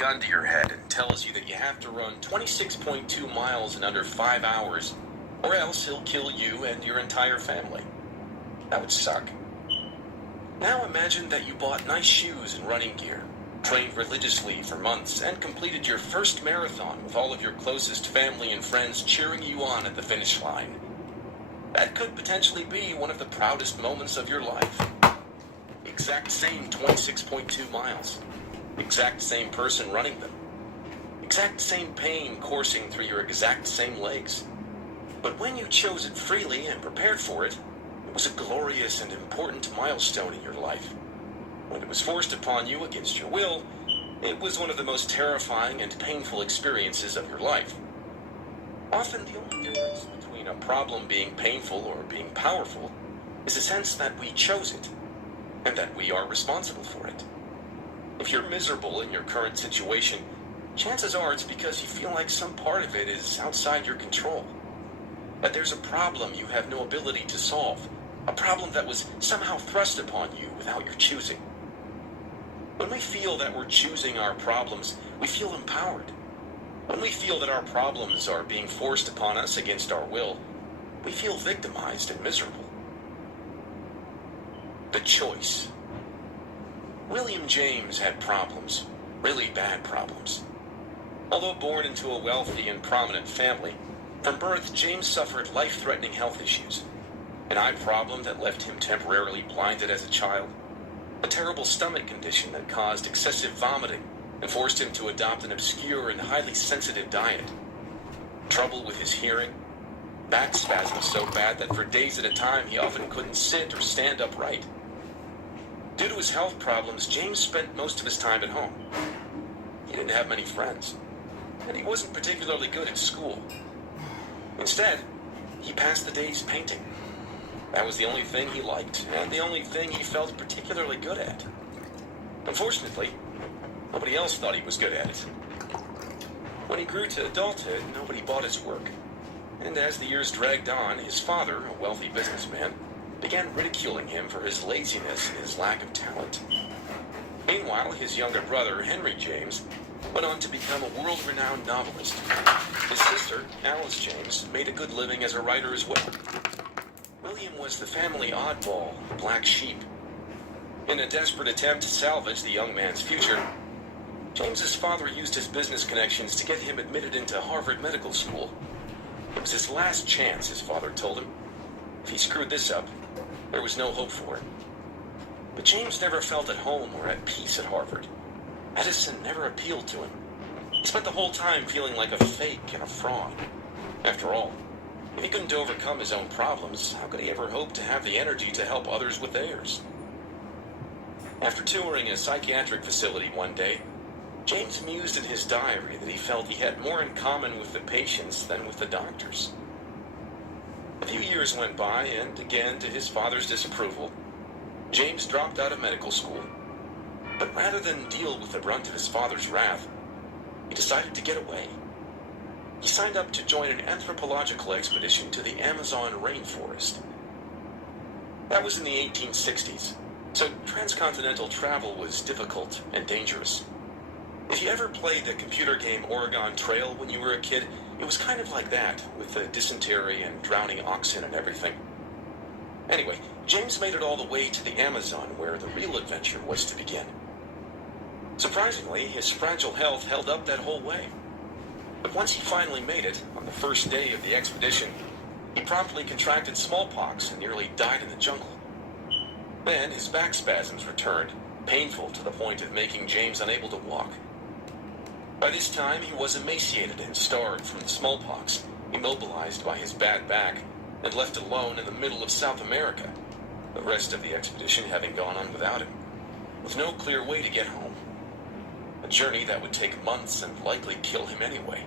gun to your head and tells you that you have to run 26.2 miles in under 5 hours, or else he'll kill you and your entire family. That would suck. Now imagine that you bought nice shoes and running gear, trained religiously for months, and completed your first marathon with all of your closest family and friends cheering you on at the finish line. That could potentially be one of the proudest moments of your life. Exact same 26.2 miles. Exact same person running them. Exact same pain coursing through your exact same legs. But when you chose it freely and prepared for it, it was a glorious and important milestone in your life. When it was forced upon you against your will, it was one of the most terrifying and painful experiences of your life. Often the only difference between a problem being painful or being powerful is the sense that we chose it, and that we are responsible for it. If you're miserable in your current situation, chances are it's because you feel like some part of it is outside your control. That there's a problem you have no ability to solve, a problem that was somehow thrust upon you without your choosing. When we feel that we're choosing our problems, we feel empowered. When we feel that our problems are being forced upon us against our will, we feel victimized and miserable. The choice. William James had problems, really bad problems. Although born into a wealthy and prominent family, from birth James suffered life-threatening health issues. An eye problem that left him temporarily blinded as a child, a terrible stomach condition that caused excessive vomiting and forced him to adopt an obscure and highly sensitive diet, trouble with his hearing, back spasms so bad that for days at a time he often couldn't sit or stand upright. Due to his health problems, James spent most of his time at home. He didn't have many friends, and he wasn't particularly good at school. Instead, he passed the days painting. That was the only thing he liked, and the only thing he felt particularly good at. Unfortunately, nobody else thought he was good at it. When he grew to adulthood, nobody bought his work. And as the years dragged on, his father, a wealthy businessman, began ridiculing him for his laziness and his lack of talent. Meanwhile, his younger brother, Henry James, went on to become a world-renowned novelist. His sister, Alice James, made a good living as a writer as well. William was the family oddball, the black sheep. In a desperate attempt to salvage the young man's future, James's father used his business connections to get him admitted into Harvard Medical School. It was his last chance, his father told him. If he screwed this up, there was no hope for him. But James never felt at home or at peace at Harvard. Medicine never appealed to him. He spent the whole time feeling like a fake and a fraud. After all, if he couldn't overcome his own problems, how could he ever hope to have the energy to help others with theirs? After touring a psychiatric facility one day, James mused in his diary that he felt he had more in common with the patients than with the doctors. A few years went by, and again, to his father's disapproval, James dropped out of medical school. But rather than deal with the brunt of his father's wrath, he decided to get away. He signed up to join an anthropological expedition to the Amazon rainforest. That was in the 1860s, so transcontinental travel was difficult and dangerous. If you ever played the computer game Oregon Trail when you were a kid, it was kind of like that, with the dysentery and drowning oxen and everything. Anyway, James made it all the way to the Amazon, where the real adventure was to begin. Surprisingly, his fragile health held up that whole way. But once he finally made it, on the first day of the expedition, he promptly contracted smallpox and nearly died in the jungle. Then his back spasms returned, painful to the point of making James unable to walk. By this time, he was emaciated and starved from the smallpox, immobilized by his bad back, and left alone in the middle of South America, the rest of the expedition having gone on without him, with no clear way to get home. A journey that would take months and likely kill him anyway.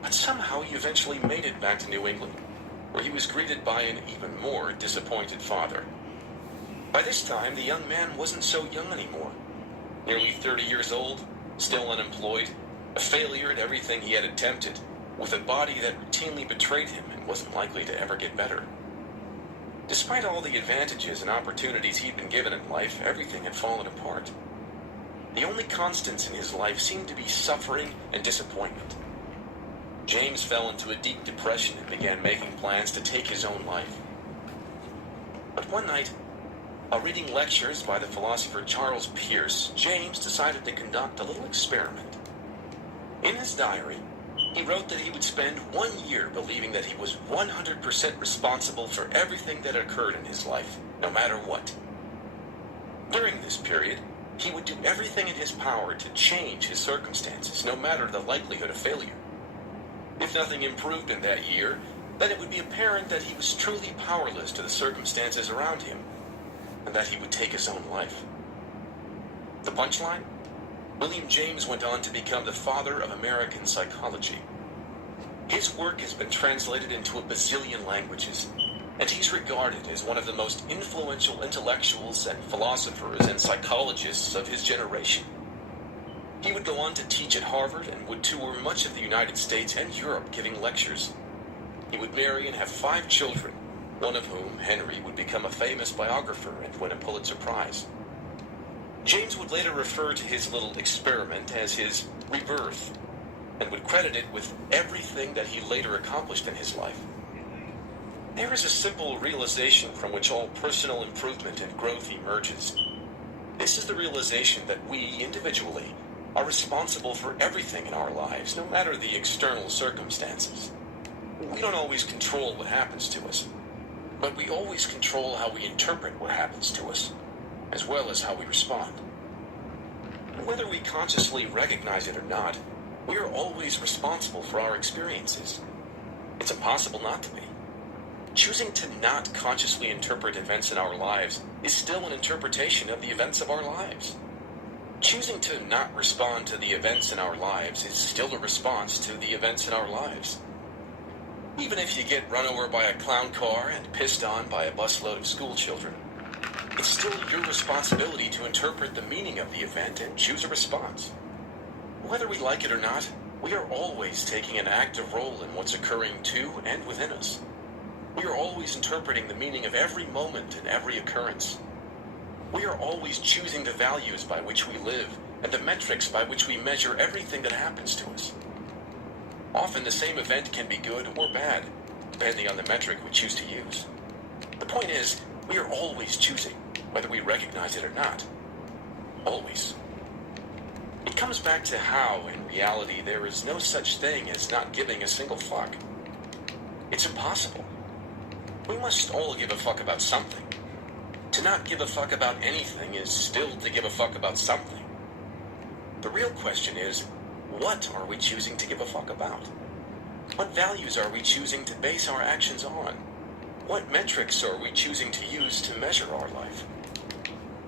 But somehow he eventually made it back to New England, where he was greeted by an even more disappointed father. By this time, the young man wasn't so young anymore. Nearly 30 years old, still unemployed, a failure at everything he had attempted, with a body that routinely betrayed him and wasn't likely to ever get better. Despite all the advantages and opportunities he'd been given in life, everything had fallen apart. the only constants in his life seemed to be suffering and disappointment. James fell into a deep depression and began making plans to take his own life. But one night, while reading lectures by the philosopher Charles Peirce, James decided to conduct a little experiment. In his diary, he wrote that he would spend 1 year believing that he was 100% responsible for everything that occurred in his life, no matter what. During this period, he would do everything in his power to change his circumstances, no matter the likelihood of failure. If nothing improved in that year, then it would be apparent that he was truly powerless to the circumstances around him, and that he would take his own life. The punchline? William James went on to become the father of American psychology. His work has been translated into a bazillion languages, and he's regarded as one of the most influential intellectuals and philosophers and psychologists of his generation. He would go on to teach at Harvard and would tour much of the United States and Europe giving lectures. He would marry and have 5 children, one of whom, Henry, would become a famous biographer and win a Pulitzer Prize. James would later refer to his little experiment as his rebirth, and would credit it with everything that he later accomplished in his life. There is a simple realization from which all personal improvement and growth emerges. This is the realization that we, individually, are responsible for everything in our lives, no matter the external circumstances. We don't always control what happens to us, but we always control how we interpret what happens to us, as well as how we respond. Whether we consciously recognize it or not, we are always responsible for our experiences. It's impossible not to be. Choosing to not consciously interpret events in our lives is still an interpretation of the events of our lives. Choosing to not respond to the events in our lives is still a response to the events in our lives. Even if you get run over by a clown car and pissed on by a busload of school children, it's still your responsibility to interpret the meaning of the event and choose a response. Whether we like it or not, we are always taking an active role in what's occurring to and within us. We are always interpreting the meaning of every moment and every occurrence. We are always choosing the values by which we live and the metrics by which we measure everything that happens to us. Often the same event can be good or bad, depending on the metric we choose to use. The point is, we are always choosing, whether we recognize it or not. Always. It comes back to how, in reality, there is no such thing as not giving a single fuck. It's impossible. We must all give a fuck about something. To not give a fuck about anything is still to give a fuck about something. The real question is, what are we choosing to give a fuck about? What values are we choosing to base our actions on? What metrics are we choosing to use to measure our life?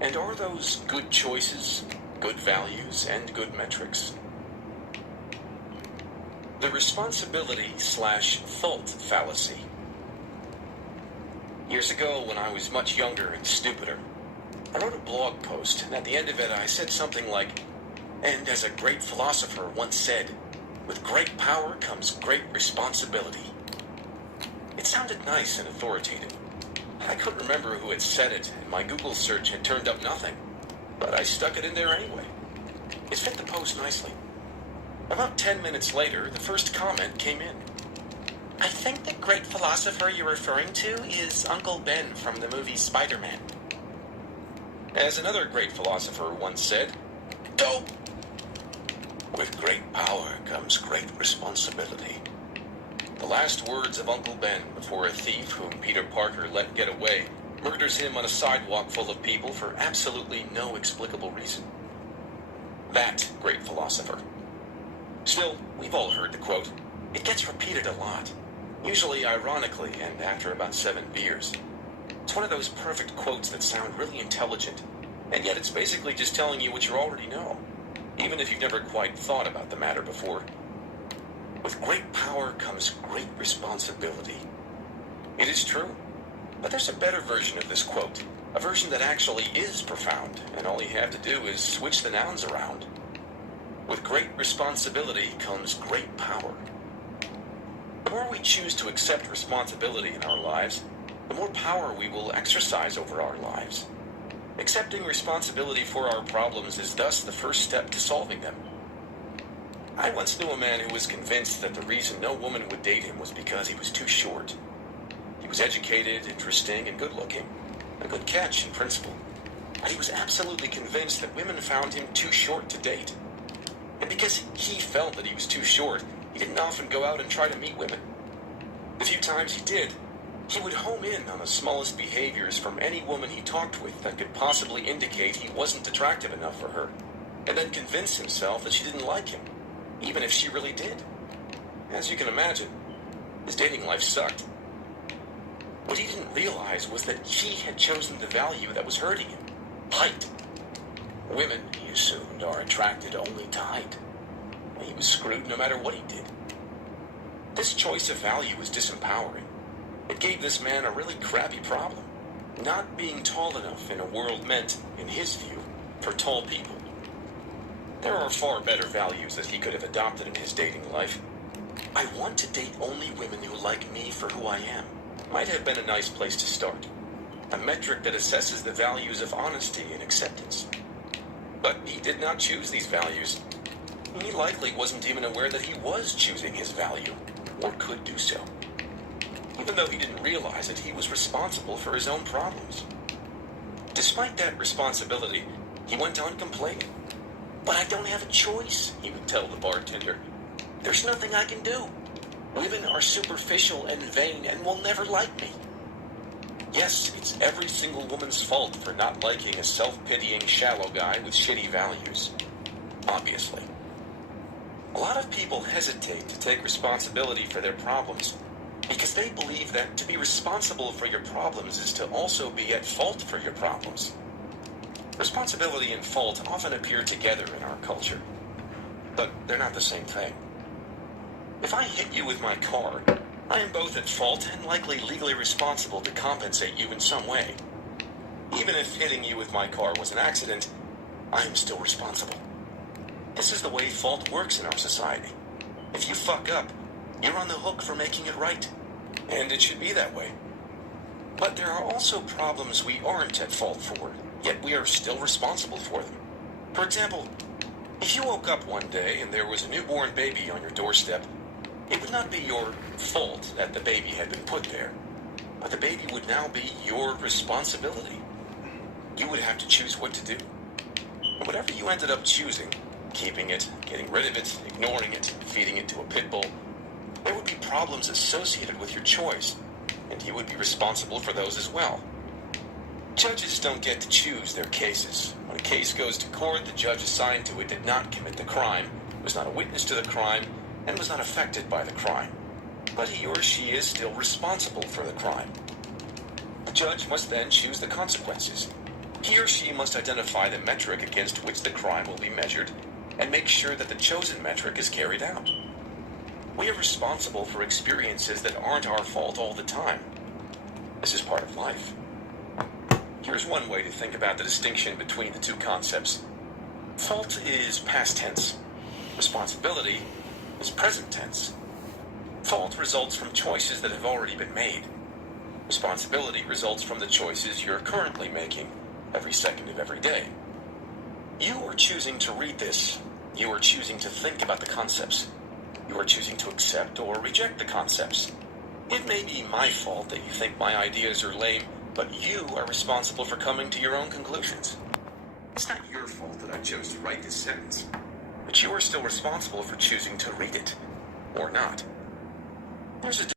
And are those good choices, good values, and good metrics? The responsibility/fault fallacy. Years ago, when I was much younger and stupider, I wrote a blog post, and at the end of it I said something like, "And as a great philosopher once said, with great power comes great responsibility." It sounded nice and authoritative. I couldn't remember who had said it, and my Google search had turned up nothing, but I stuck it in there anyway. It fit the post nicely. About 10 minutes later, the first comment came in. "I think the great philosopher you're referring to is Uncle Ben from the movie Spider-Man." As another great philosopher once said, "Dope! With great power comes great responsibility." The last words of Uncle Ben before a thief whom Peter Parker let get away murders him on a sidewalk full of people for absolutely no explicable reason. That great philosopher. Still, we've all heard the quote. It gets repeated a lot, usually ironically and after about 7 beers. It's one of those perfect quotes that sound really intelligent, and yet it's basically just telling you what you already know, even if you've never quite thought about the matter before. With great power comes great responsibility. It is true, but there's a better version of this quote, a version that actually is profound, and all you have to do is switch the nouns around. With great responsibility comes great power. The more we choose to accept responsibility in our lives, the more power we will exercise over our lives. Accepting responsibility for our problems is thus the first step to solving them. I once knew a man who was convinced that the reason no woman would date him was because he was too short. He was educated, interesting, and good-looking. A good catch in principle. But he was absolutely convinced that women found him too short to date. And because he felt that he was too short, he didn't often go out and try to meet women. The few times he did, he would home in on the smallest behaviors from any woman he talked with that could possibly indicate he wasn't attractive enough for her, and then convince himself that she didn't like him, even if she really did. As you can imagine, his dating life sucked. What he didn't realize was that he had chosen the value that was hurting him: height. Women, he assumed, are attracted only to height. He was screwed no matter what he did. This choice of value was disempowering. It gave this man a really crappy problem: not being tall enough in a world meant, in his view, for tall people. There are far better values that he could have adopted in his dating life. I want to date only women who like me for who I am might have been a nice place to start. A metric that assesses the values of honesty and acceptance. But he did not choose these values. He likely wasn't even aware that he was choosing his value, or could do so. Even though he didn't realize it, he was responsible for his own problems. Despite that responsibility, he went on complaining. "But I don't have a choice," he would tell the bartender. "There's nothing I can do. Women are superficial and vain and will never like me." Yes, it's every single woman's fault for not liking a self-pitying, shallow guy with shitty values. Obviously. A lot of people hesitate to take responsibility for their problems because they believe that to be responsible for your problems is to also be at fault for your problems. Responsibility and fault often appear together in our culture, but they're not the same thing. If I hit you with my car, I am both at fault and likely legally responsible to compensate you in some way. Even if hitting you with my car was an accident, I am still responsible. This is the way fault works in our society. If you fuck up, you're on the hook for making it right. And it should be that way. But there are also problems we aren't at fault for, yet we are still responsible for them. For example, if you woke up one day and there was a newborn baby on your doorstep, it would not be your fault that the baby had been put there, but the baby would now be your responsibility. You would have to choose what to do. And whatever you ended up choosing, keeping it, getting rid of it, ignoring it, feeding it to a pit bull, there would be problems associated with your choice, and you would be responsible for those as well. Judges don't get to choose their cases. When a case goes to court, the judge assigned to it did not commit the crime, was not a witness to the crime, and was not affected by the crime. But he or she is still responsible for the crime. The judge must then choose the consequences. He or she must identify the metric against which the crime will be measured and make sure that the chosen metric is carried out. We are responsible for experiences that aren't our fault all the time. This is part of life. Here's one way to think about the distinction between the two concepts. Fault is past tense. Responsibility is present tense. Fault results from choices that have already been made. Responsibility results from the choices you're currently making every second of every day. You are choosing to read this. You are choosing to think about the concepts. You are choosing to accept or reject the concepts. It may be my fault that you think my ideas are lame, but you are responsible for coming to your own conclusions. It's not your fault that I chose to write this sentence, but you are still responsible for choosing to read it, or not. There's a